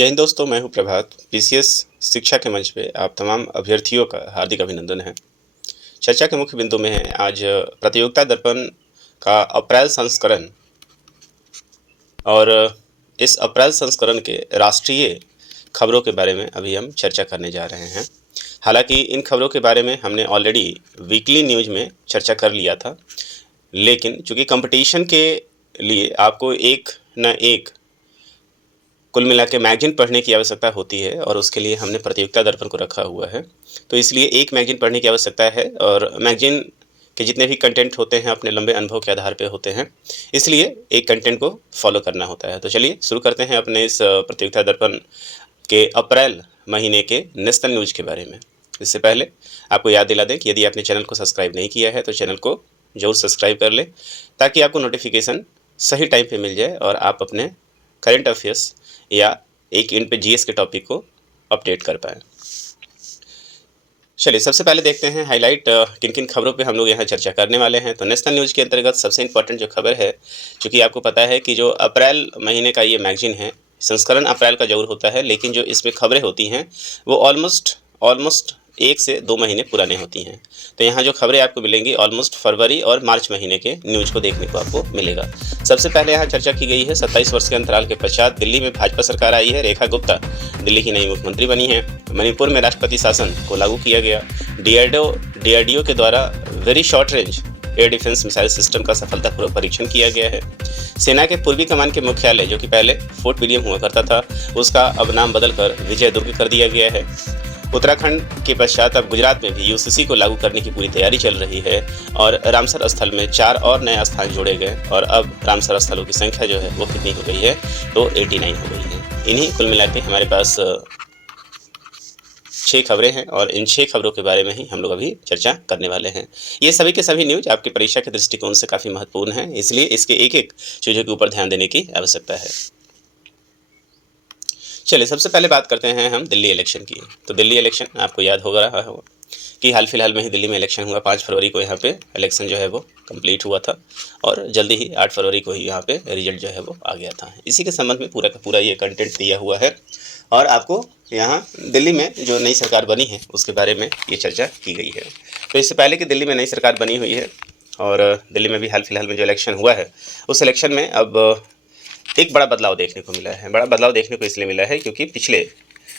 जय हिंद दोस्तों, मैं हूं प्रभात। पीसीएस शिक्षा के मंच पे आप तमाम अभ्यर्थियों का हार्दिक अभिनंदन है। चर्चा के मुख्य बिंदु में है आज प्रतियोगिता दर्पण का अप्रैल संस्करण और इस अप्रैल संस्करण के राष्ट्रीय खबरों के बारे में अभी हम चर्चा करने जा रहे हैं। हालांकि इन खबरों के बारे में हमने ऑलरेडी वीकली न्यूज में चर्चा कर लिया था, लेकिन चूंकि कंपटीशन के लिए आपको एक न एक कुल मिला के मैगज़ीन पढ़ने की आवश्यकता होती है और उसके लिए हमने प्रतियोगिता दर्पण को रखा हुआ है। तो इसलिए एक मैगज़ीन पढ़ने की आवश्यकता है और मैगज़ीन के जितने भी कंटेंट होते हैं अपने लंबे अनुभव के आधार पे होते हैं, इसलिए एक कंटेंट को फॉलो करना होता है। तो चलिए शुरू करते हैं अपने इस प्रतियोगिता दर्पण के अप्रैल महीने के नेशनल न्यूज़ के बारे में। इससे पहले आपको याद दिला दें कि यदि आपने चैनल को सब्सक्राइब नहीं किया है तो चैनल को ज़रूर सब्सक्राइब कर लें, ताकि आपको नोटिफिकेशन सही टाइम पे मिल जाए और आप अपने करंट अफेयर्स या एक इन पे जीएस के टॉपिक को अपडेट कर पाएँ। चलिए सबसे पहले देखते हैं हाईलाइट किन किन खबरों पे हम लोग यहाँ चर्चा करने वाले हैं। तो नेशनल न्यूज़ के अंतर्गत सबसे इम्पोर्टेंट जो खबर है, चूँकि आपको पता है कि जो अप्रैल महीने का ये मैगज़ीन है, संस्करण अप्रैल का ज़रूर होता है, लेकिन जो इसमें खबरें होती हैं वो ऑलमोस्ट 1 से 2 महीने पुरानी होती हैं। तो यहाँ जो खबरें आपको मिलेंगी ऑलमोस्ट फरवरी और मार्च महीने के न्यूज़ को देखने को आपको मिलेगा। सबसे पहले यहाँ चर्चा की गई है 27 वर्ष के अंतराल के पश्चात दिल्ली में भाजपा सरकार आई है। रेखा गुप्ता दिल्ली की नई मुख्यमंत्री बनी है। मणिपुर में राष्ट्रपति शासन को लागू किया गया। डीआरडीओ के द्वारा very short range air defence missile system का सफलतापूर्वक परीक्षण किया गया है। सेना के पूर्वी कमान के मुख्यालय, जो कि पहले फोर्ट विलियम हुआ करता था, उसका अब नाम बदलकर विजय दुर्ग कर दिया गया है। उत्तराखंड के पश्चात अब गुजरात में भी यूसीसी को लागू करने की पूरी तैयारी चल रही है और रामसर स्थल में 4 और नए स्थान जोड़े गए और अब रामसर स्थलों की संख्या जो है वो कितनी हो गई है, तो 89 हो गई है। इन्हीं कुल मिला के हमारे पास 6 खबरें हैं और इन 6 खबरों के बारे में ही हम लोग अभी चर्चा करने वाले हैं। ये सभी के सभी न्यूज आपकी परीक्षा के दृष्टिकोण से काफ़ी महत्वपूर्ण हैं, इसलिए इसके एक एक चीज़ों के ऊपर ध्यान देने की आवश्यकता है। चलिए सबसे पहले बात करते हैं हम दिल्ली इलेक्शन की। तो दिल्ली इलेक्शन आपको याद होगा रहा होगा कि हाल फिलहाल में ही दिल्ली में इलेक्शन हुआ। 5 फरवरी को यहाँ पे इलेक्शन जो है वो कंप्लीट हुआ था और जल्दी ही 8 फरवरी को ही यहाँ पे रिजल्ट जो है वो आ गया था। इसी के संबंध में पूरा का पूरा ये कंटेंट दिया हुआ है और आपको यहाँ दिल्ली में जो नई सरकार बनी है उसके बारे में ये चर्चा की गई है। तो इससे पहले कि दिल्ली में नई सरकार बनी हुई है और दिल्ली में भी हाल फिलहाल में जो इलेक्शन हुआ है, उस इलेक्शन में अब एक बड़ा बदलाव देखने को मिला है। बड़ा बदलाव देखने को इसलिए मिला है क्योंकि पिछले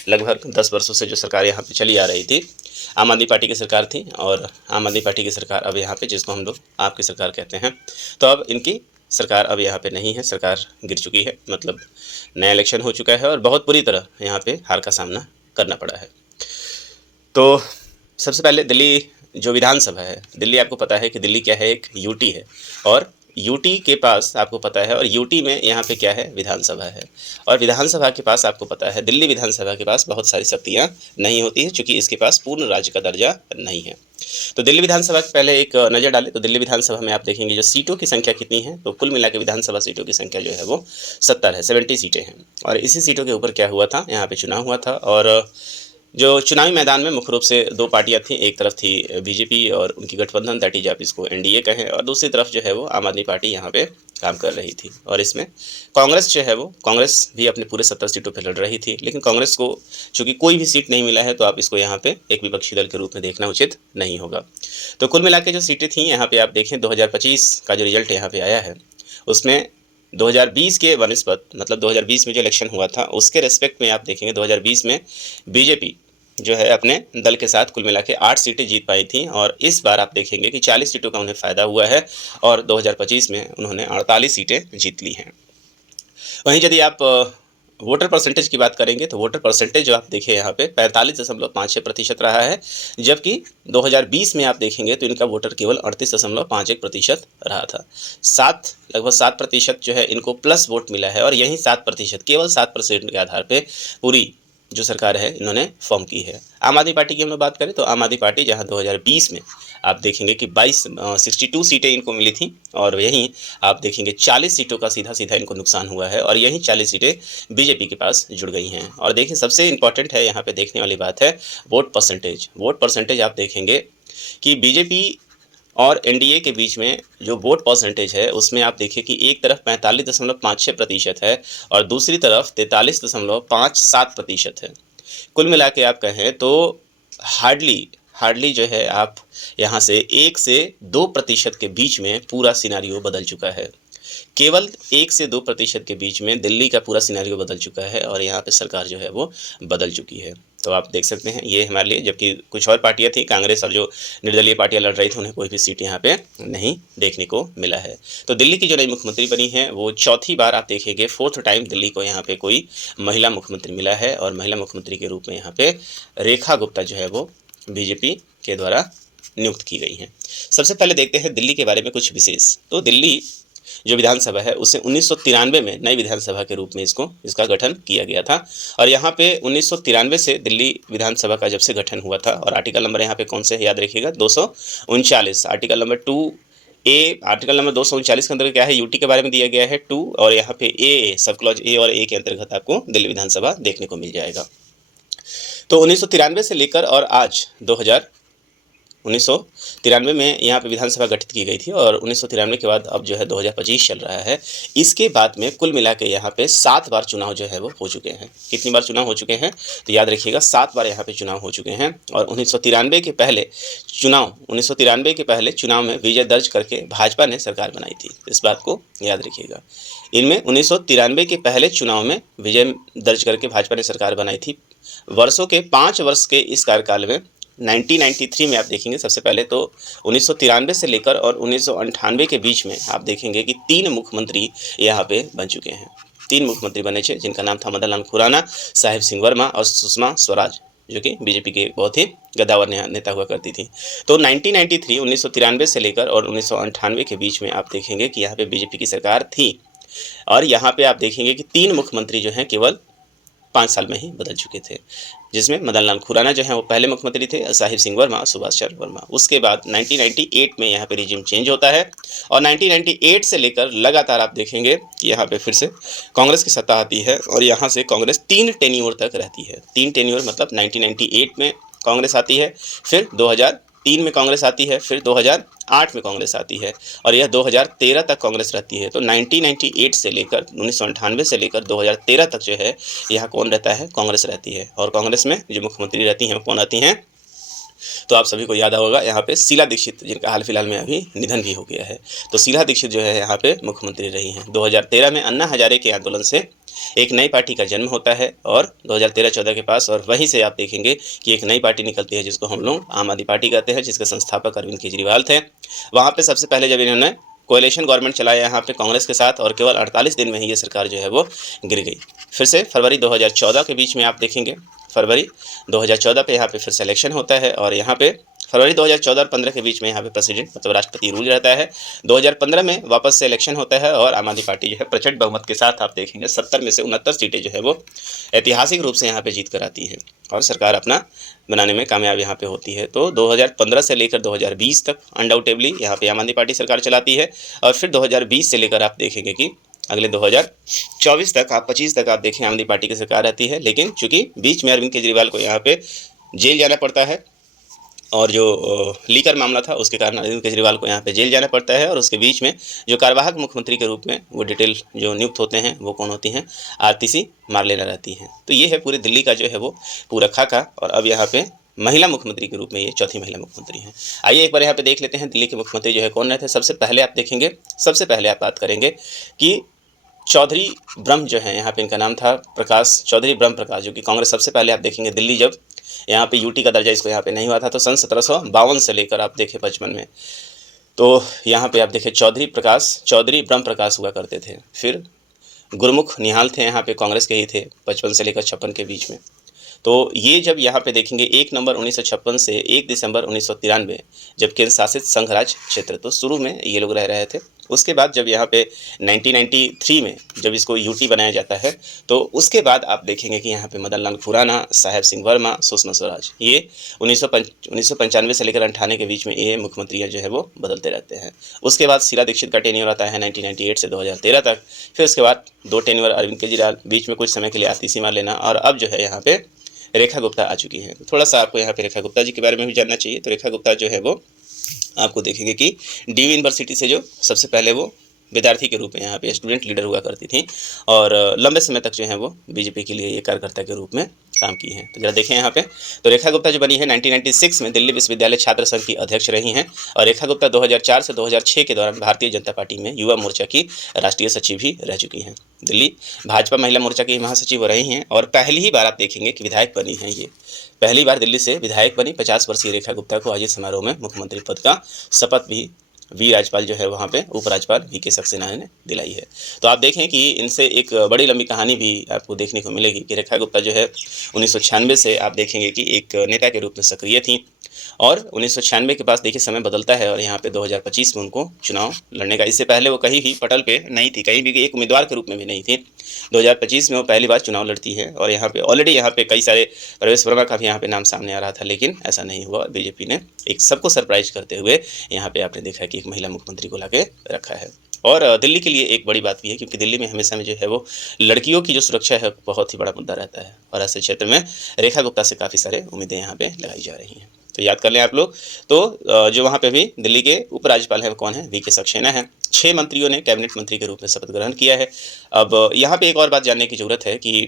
लगभग 10 वर्षों से जो सरकार यहाँ पे चली आ रही थी, आम आदमी पार्टी की सरकार थी और आम आदमी पार्टी की सरकार अब यहाँ पे, जिसको हम लोग आपकी सरकार कहते हैं, तो अब इनकी सरकार अब यहाँ पे नहीं है, सरकार गिर चुकी है। मतलब नया इलेक्शन हो चुका है और बहुत बुरी तरह यहाँ पे हार का सामना करना पड़ा है। तो सबसे पहले दिल्ली जो विधानसभा है, दिल्ली आपको पता है कि दिल्ली क्या है, एक यूटी है और यूटी के पास आपको पता है, और यूटी में यहाँ पे क्या है, विधानसभा है और विधानसभा के पास आपको पता है, दिल्ली विधानसभा के पास बहुत सारी शक्तियाँ नहीं होती है, क्योंकि इसके पास पूर्ण राज्य का दर्जा नहीं है। तो दिल्ली विधानसभा के पहले एक नज़र डालें तो दिल्ली विधानसभा में आप देखेंगे जो सीटों की संख्या कितनी है, तो कुल मिला के विधानसभा सीटों की संख्या जो है वो 70 है, 70 सीटें हैं। और इसी सीटों के ऊपर क्या हुआ था, यहाँ पर चुनाव हुआ था और जो चुनावी मैदान में मुख्य रूप से 2 पार्टियां थीं। एक तरफ थी बीजेपी और उनकी गठबंधन, दैट इज आप इसको एनडीए कहें, और दूसरी तरफ जो है वो आम आदमी पार्टी यहाँ पे काम कर रही थी। और इसमें कांग्रेस जो है वो, कांग्रेस भी अपने पूरे 70 सीटों पर लड़ रही थी, लेकिन कांग्रेस को चूँकि कोई भी सीट नहीं मिला है तो आप इसको यहाँ पे एक विपक्षी दल के रूप में देखना उचित नहीं होगा। तो कुल मिला के जो सीटें थीं यहाँ पे आप देखें, 2025 का जो रिजल्ट यहाँ पे आया है उसमें 2020 के बनिस्बत, मतलब 2020 में जो इलेक्शन हुआ था उसके रेस्पेक्ट में आप देखेंगे 2020 में बीजेपी जो है अपने दल के साथ कुल मिला के 8 सीटें जीत पाई थी और इस बार आप देखेंगे कि 40 सीटों का उन्हें फ़ायदा हुआ है और 2025 में उन्होंने 48 सीटें जीत ली हैं। वहीं यदि आप वोटर परसेंटेज की बात करेंगे तो वोटर परसेंटेज जो आप देखें यहाँ पे 45.56% रहा है, जबकि 2020 में आप देखेंगे तो इनका वोटर केवल 38.51% रहा था। लगभग 7% जो है इनको प्लस वोट मिला है और यही 7%, केवल 7% के आधार पे पूरी जो सरकार है इन्होंने फॉर्म की है। आम आदमी पार्टी की हम लोग बात करें तो आम आदमी पार्टी जहां 2020 में आप देखेंगे कि 62 सीटें इनको मिली थी और यहीं आप देखेंगे 40 सीटों का सीधा सीधा इनको नुकसान हुआ है और यहीं 40 सीटें बीजेपी के पास जुड़ गई हैं। और देखिए सबसे इंपॉर्टेंट है यहाँ पे देखने वाली बात है वोट परसेंटेज। वोट परसेंटेज आप देखेंगे कि बीजेपी और एनडीए के बीच में जो वोट परसेंटेज है उसमें आप देखिए कि एक तरफ 45.56% है और दूसरी तरफ 43.57% है। कुल मिला के आप कहें तो हार्डली हार्डली जो है आप यहाँ से 1 से 2% के बीच में पूरा सिनारियो बदल चुका है। केवल 1 से 2% के बीच में दिल्ली का पूरा सिनेरियो बदल चुका है और यहाँ पे सरकार जो है वो बदल चुकी है। तो आप देख सकते हैं ये हमारे लिए, जबकि कुछ और पार्टियां थी, कांग्रेस और जो निर्दलीय पार्टियां लड़ रही थी, उन्हें कोई भी सीट यहाँ पे नहीं देखने को मिला है। तो दिल्ली की जो नई मुख्यमंत्री बनी है वो चौथी बार आप देखेंगे, 4th टाइम दिल्ली को यहाँ पे कोई महिला मुख्यमंत्री मिला है और महिला मुख्यमंत्री के रूप में यहाँ पे रेखा गुप्ता जो है वो बीजेपी के द्वारा नियुक्त की गई हैं। सबसे पहले देखते हैं दिल्ली के बारे में कुछ विशेष। तो दिल्ली जो विधानसभा है उसे 1993 में नई विधानसभा के रूप में इसका गठन किया गया था और यहाँ पे 1993 से दिल्ली विधानसभा का जब से गठन हुआ था और आर्टिकल नंबर यहाँ पे कौन से है याद रखिएगा, 239, article number 2A, article number 239 के अंतर्गत क्या है, यूटी के बारे में दिया गया है 2, और यहाँ पे ए सब क्लॉज ए और ए के अंतर्गत आपको दिल्ली विधानसभा देखने को मिल जाएगा। तो 1993 से लेकर और आज 1993 में यहाँ पे विधानसभा गठित की गई थी और 1993 के बाद अब जो है 2025 चल रहा है। इसके बाद में कुल मिला के यहाँ पे 7 बार चुनाव जो है वो हो चुके हैं। कितनी बार चुनाव हो चुके हैं तो याद रखिएगा, 7 बार यहाँ पे चुनाव हो चुके हैं। और 1993 के पहले चुनाव में विजय दर्ज करके भाजपा ने सरकार बनाई थी, इस बात को याद रखिएगा। इनमें 1993 के पहले चुनाव में विजय दर्ज करके भाजपा ने सरकार बनाई थी। वर्षों के 5 वर्ष के इस कार्यकाल में 1993 में आप देखेंगे, सबसे पहले तो 1993 से लेकर और 1998 के बीच में आप देखेंगे कि 3 मुख्यमंत्री यहाँ पे बन चुके हैं। 3 मुख्यमंत्री बने थे जिनका नाम था मदन लाल खुराना, साहिब सिंह वर्मा और सुषमा स्वराज, जो कि बीजेपी के बहुत ही गद्दावर नेता हुआ करती थी। तो 1993 से लेकर और 1998 के बीच में आप देखेंगे कि यहाँ पे बीजेपी की सरकार थी और यहाँ पे आप देखेंगे कि 3 मुख्यमंत्री जो हैं केवल 5 साल में ही बदल चुके थे, जिसमें मदन लाल खुराना जो है वो पहले मुख्यमंत्री थे, साहिब सिंह वर्मा और सुभाष चंद्र वर्मा। उसके बाद 1998 में यहाँ पे रिजिम चेंज होता है और 1998 से लेकर लगातार आप देखेंगे कि यहाँ पे फिर से कांग्रेस की सत्ता आती है और यहाँ से कांग्रेस 3 टेन्योर तक रहती है। 3 टेन्योर मतलब 1998 में कांग्रेस आती है, फिर 2003 में कांग्रेस आती है, फिर 2008 में कांग्रेस आती है और यह 2013 तक कांग्रेस रहती है। तो 1998 से लेकर 1998 से लेकर 2013 तक जो है यहाँ कौन रहता है, कांग्रेस रहती है। और कांग्रेस में जो मुख्यमंत्री रहती हैं वो कौन आती हैं, तो आप सभी को याद होगा यहाँ पे शीला दीक्षित, जिनका हाल फिलहाल में अभी निधन भी हो गया है। तो शीला दीक्षित जो है यहाँ पे मुख्यमंत्री रही हैं। 2013 में अन्ना हजारे के आंदोलन से एक नई पार्टी का जन्म होता है और 2013-14 के पास, और वहीं से आप देखेंगे कि एक नई पार्टी निकलती है जिसको हम लोग आम आदमी पार्टी कहते हैं, जिसके संस्थापक अरविंद केजरीवाल थे। वहाँ पे सबसे पहले जब इन्होंने कोएलिशन गवर्नमेंट चलाया यहाँ पे कांग्रेस के साथ और केवल 48 दिन में ही ये सरकार जो है वो गिर गई। फिर से फरवरी 2014 के बीच में आप देखेंगे, फरवरी 2014 पे यहाँ पे फिर से इलेक्शन होता है और यहाँ पे फरवरी 2014 और 15 के बीच में यहाँ पे प्रेसिडेंट मतलब राष्ट्रपति रूल रहता है। 2015 में वापस से इलेक्शन होता है और आम आदमी पार्टी जो है प्रचंड बहुमत के साथ आप देखेंगे 70 में से 69 सीटें जो है वो ऐतिहासिक रूप से यहाँ पे जीत कर आती है और सरकार अपना बनाने में कामयाब यहाँ पे होती है। तो 2015 से लेकर 2020 तक अनडाउटेबली यहाँ पे आम आदमी पार्टी सरकार चलाती है और फिर 2020 से लेकर आप देखेंगे कि अगले 2024 तक 25 तक आप देखें आम आदमी पार्टी की सरकार रहती है। लेकिन चूंकि बीच में अरविंद केजरीवाल को यहाँ पे जेल जाना पड़ता है और जो लीकर मामला था उसके कारण अरविंद केजरीवाल को यहाँ पे जेल जाना पड़ता है और उसके बीच में जो कार्यवाहक मुख्यमंत्री के रूप में वो डिटेल जो नियुक्त होते हैं वो कौन होती हैं, आरतीसी मार्लेना रहती हैं। तो ये है पूरी दिल्ली का जो है वो पूरा खाका और अब यहाँ पे महिला मुख्यमंत्री के रूप में ये चौथी महिला मुख्यमंत्री हैं। आइए एक बार यहाँ पे देख लेते हैं दिल्ली के मुख्यमंत्री जो है कौन रहते हैं। सबसे पहले आप देखेंगे, सबसे पहले आप बात करेंगे कि चौधरी ब्रह्म जो है, यहाँ पे इनका नाम था प्रकाश, चौधरी ब्रह्म प्रकाश, जो कि कांग्रेस सबसे पहले आप देखेंगे दिल्ली जब यहाँ पे यूटी का दर्जा इसको यहाँ पे नहीं हुआ था तो सन 1752 से लेकर आप देखें 55 में, तो यहाँ पे आप देखें चौधरी ब्रह्म प्रकाश हुआ करते थे। फिर गुरमुख निहाल थे, यहाँ पे कांग्रेस के ही थे 55 से लेकर 56 के बीच में। तो ये जब यहाँ पे देखेंगे 1 नवंबर 1956 से 1 दिसंबर 1993 जब केंद्र शासित संघ राज्य क्षेत्र, तो शुरू में ये लोग रह रहे थे। उसके बाद जब यहाँ पे 1993 में जब इसको यूटी बनाया जाता है तो उसके बाद आप देखेंगे कि यहाँ पे मदन लाल खुराना, साहिब सिंह वर्मा, सुषमा स्वराज, ये 1995 से लेकर 98 के बीच में ये मुख्यमंत्री जो है वो बदलते रहते हैं। उसके बाद शीला दीक्षित का टेन्योर आता है 1998 से 2013 तक। फिर उसके बाद 2 टेन्योर अरविंद केजरीवाल, बीच में कुछ समय के लिए आरतीसी मार्लेना और अब जो है यहाँ पे रेखा गुप्ता आ चुकी हैं। थोड़ा सा आपको यहाँ पे रेखा गुप्ता जी के बारे में भी जानना चाहिए। तो रेखा गुप्ता जो है वो आपको देखेंगे कि डी यूनिवर्सिटी से जो सबसे पहले वो विद्यार्थी के रूप में यहाँ पे स्टूडेंट लीडर हुआ करती थी और लंबे समय तक जो है वो बीजेपी के लिए ये कार्यकर्ता के रूप में काम की हैं। तो जरा देखें यहाँ पे, तो रेखा गुप्ता जो बनी है 1996 में दिल्ली विश्वविद्यालय छात्र संघ की अध्यक्ष रही हैं और रेखा गुप्ता 2004 से 2006 के दौरान भारतीय जनता पार्टी में युवा मोर्चा की राष्ट्रीय सचिव भी रह चुकी हैं। दिल्ली भाजपा महिला मोर्चा की महासचिव रही हैं और पहली ही बार आप देखेंगे कि विधायक बनी हैं। ये पहली बार दिल्ली से विधायक बनी 50 वर्षीय रेखा गुप्ता को आयोजित समारोह में मुख्यमंत्री पद का शपथ भी राज्यपाल जो है वहाँ पे उपराज्यपाल वी.के. सक्सेना ने दिलाई है। तो आप देखें कि इनसे एक बड़ी लंबी कहानी भी आपको देखने को मिलेगी कि रेखा गुप्ता जो है 1996 से आप देखेंगे कि एक नेता के रूप में सक्रिय थी और 1996 के पास देखिए समय बदलता है और यहाँ पे 2025 में उनको चुनाव लड़ने का, इससे पहले वो कहीं भी पटल पे नहीं थी, कहीं भी एक उम्मीदवार के रूप में भी नहीं थी। 2025 में वो पहली बार चुनाव लड़ती है और यहाँ पे ऑलरेडी यहाँ पे कई सारे प्रवेश वर्मा का भी यहाँ पे नाम सामने आ रहा था, लेकिन ऐसा नहीं हुआ। बीजेपी ने एक सबको सरप्राइज करते हुए यहाँ पे आपने देखा कि एक महिला मुख्यमंत्री को लाके रखा है। और दिल्ली के लिए एक बड़ी बात भी है क्योंकि दिल्ली में हमेशा में जो है वो लड़कियों की जो सुरक्षा है बहुत ही बड़ा मुद्दा रहता है और ऐसे क्षेत्र में रेखा गुप्ता से काफ़ी सारे उम्मीदें यहाँ पे लगाई जा रही हैं। तो याद कर लें आप लोग। तो जो वहाँ पे भी दिल्ली के उपराज्यपाल हैं कौन है, वी.के. सक्सेना है। 6 मंत्रियों ने कैबिनेट मंत्री के रूप में शपथ ग्रहण किया है। अब यहाँ पे एक और बात जानने की जरूरत है कि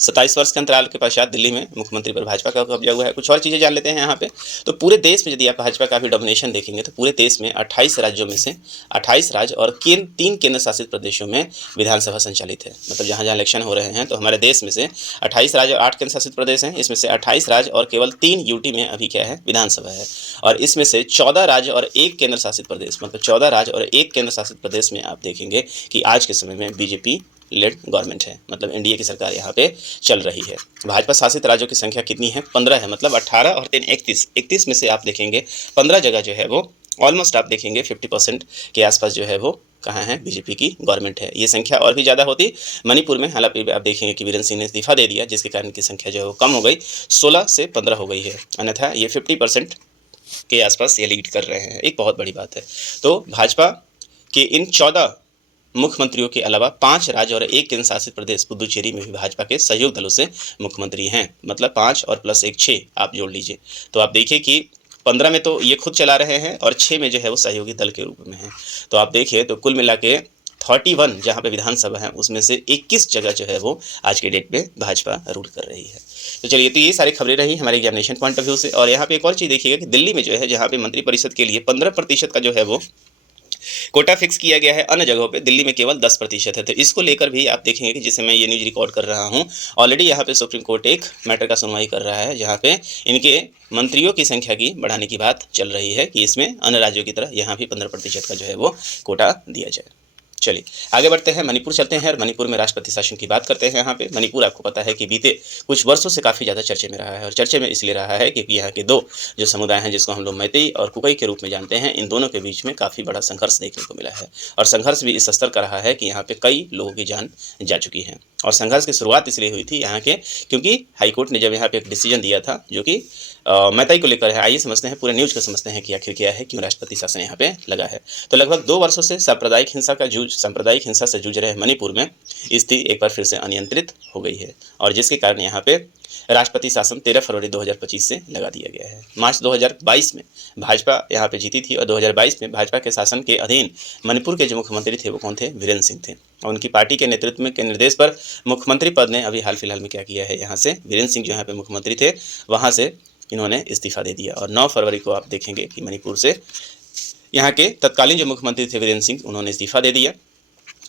27 वर्ष के अंतराल के पश्चात दिल्ली में मुख्यमंत्री पर भाजपा का कब्जा हुआ है। कुछ और चीज़ें जान लेते हैं यहाँ पे। तो पूरे देश में यदि आप भाजपा का भी डोमिनेशन देखेंगे तो पूरे देश में 28 राज्यों में से 28 राज्य और 3 केंद्र शासित प्रदेशों में विधानसभा संचालित है। मतलब जहाँ जहाँ इलेक्शन हो रहे हैं तो हमारे देश में से 28 राज्य और 8 केंद्र शासित प्रदेश हैं। इसमें से 28 राज्य और केवल 3 यूटी में अभी क्या है, विधानसभा है। और इसमें से 14 राज्य और 1 केंद्र शासित प्रदेश, मतलब 14 राज्य और 1 केंद्र शासित प्रदेश में आप देखेंगे कि आज के समय में बीजेपी लेड गवर्नमेंट है, मतलब एनडीए की सरकार यहाँ पे चल रही है। भाजपा शासित राज्यों की संख्या कितनी है, 15 है। मतलब 18 और 3 31 में से आप देखेंगे 15 जगह जो है वो ऑलमोस्ट आप देखेंगे 50% के आसपास जो है वो कहाँ है, बीजेपी की गवर्नमेंट है। ये संख्या और भी ज़्यादा होती मणिपुर में, हालांकि आप देखेंगे कि वीरेंद्र सिंह ने इस्तीफा दे दिया जिसके कारण की संख्या जो है वो कम हो गई, 16 से 15 हो गई है। अन्यथा ये 50% के आसपास ये लीड कर रहे हैं। एक बहुत बड़ी बात है। तो भाजपा के इन 14 मुख्यमंत्रियों के अलावा 5 राज्य और 1 केंद्र शासित प्रदेश पुदुचेरी में भी भाजपा के सहयोग दलों से मुख्यमंत्री हैं। मतलब 5 और प्लस 1 6 आप जोड़ लीजिए। तो आप देखिए कि 15 में तो ये खुद चला रहे हैं और 6 में जो है वो सहयोगी दल के रूप में है। तो आप देखिए तो कुल मिला के 31 जहाँ पे विधानसभा है उसमें से 21 जगह जो है वो आज के डेट में भाजपा रूल कर रही है। तो चलिए, तो ये सारी खबरें रही हमारे एग्जामिनेशन पॉइंट ऑफ व्यू से। और यहाँ पे एक और चीज़ देखिएगा कि दिल्ली में जो है जहाँ पे मंत्रिपरिषद के लिए 15% का जो है वो कोटा फिक्स किया गया है, अन्य जगहों पे दिल्ली में केवल 10% है। तो इसको लेकर भी आप देखेंगे कि जिससे मैं ये न्यूज़ रिकॉर्ड कर रहा हूँ, ऑलरेडी यहाँ पे सुप्रीम कोर्ट एक मैटर का सुनवाई कर रहा है जहाँ पे इनके मंत्रियों की संख्या की बढ़ाने की बात चल रही है कि इसमें अन्य राज्यों की तरह यहाँ भी 15% का जो है वो कोटा दिया जाए। चलिए आगे बढ़ते हैं, मणिपुर चलते हैं और मणिपुर में राष्ट्रपति शासन की बात करते हैं। यहाँ पे मणिपुर आपको पता है कि बीते कुछ वर्षों से काफ़ी ज़्यादा चर्चे में रहा है और चर्चे में इसलिए रहा है क्योंकि यहाँ के 2 जो समुदाय हैं जिसको हम लोग मैतेई और कुकी के रूप में जानते हैं, इन दोनों के बीच में काफ़ी बड़ा संघर्ष देखने को मिला है और संघर्ष भी इस स्तर का रहा है कि यहाँ पे कई लोगों की जान जा चुकी है। और संघर्ष की शुरुआत इसलिए हुई थी यहाँ के क्योंकि हाईकोर्ट ने जब यहाँ पे एक डिसीजन दिया था जो कि मैतेई को लेकर है। आइए समझते हैं, पूरे न्यूज़ को समझते हैं कि आखिर क्या है, क्यों राष्ट्रपति शासन यहाँ पे लगा है। तो लगभग 2 वर्षों से सांप्रदायिक हिंसा से जूझ रहे मणिपुर में स्थिति एक बार फिर से अनियंत्रित हो गई है और जिसके कारण यहाँ पे राष्ट्रपति शासन 13 फरवरी 2025 से लगा दिया गया है। मार्च 2022 में भाजपा यहाँ पे जीती थी और 2022 में भाजपा के शासन के अधीन मणिपुर के जो मुख्यमंत्री थे वो कौन थे, वीरेंद्र सिंह थे। और उनकी पार्टी के नेतृत्व में के निर्देश पर मुख्यमंत्री पद ने अभी हाल फिलहाल में क्या किया है, यहाँ से वीरेंद्र सिंह जो यहाँ पे मुख्यमंत्री थे वहाँ से इन्होंने इस्तीफा दे दिया और 9 फरवरी को आप देखेंगे कि मणिपुर से यहाँ के तत्कालीन जो मुख्यमंत्री थे वीरेंद्र सिंह, उन्होंने इस्तीफा दे दिया।